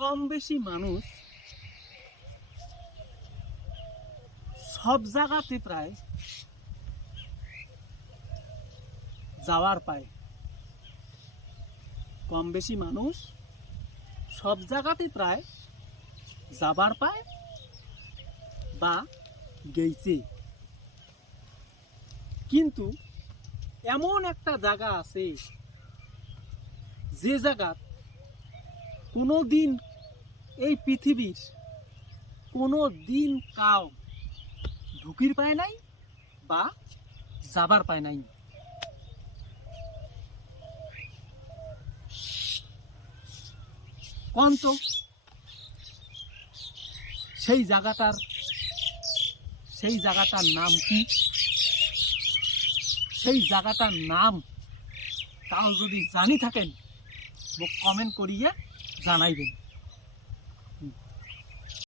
কম বেশি মানুষ সব জায়গাতে প্রায় যাওয়ার পায়। কম বেশি মানুষ সব জায়গাতে প্রায় যাবার পায় বা গেইছে, কিন্তু এমন একটা জায়গা আছে যে জায়গা কোনো দিন এই পৃথিবীর কোনো দিন কাউ ঢুকির পায় নাই বা যাবার পায় নাই। কন্ত সেই জায়গাটার নাম কি? সেই জায়গাটার নাম তাও যদি জানি থাকেন মোক কমেন্ট করিয়ে জানাইবেন।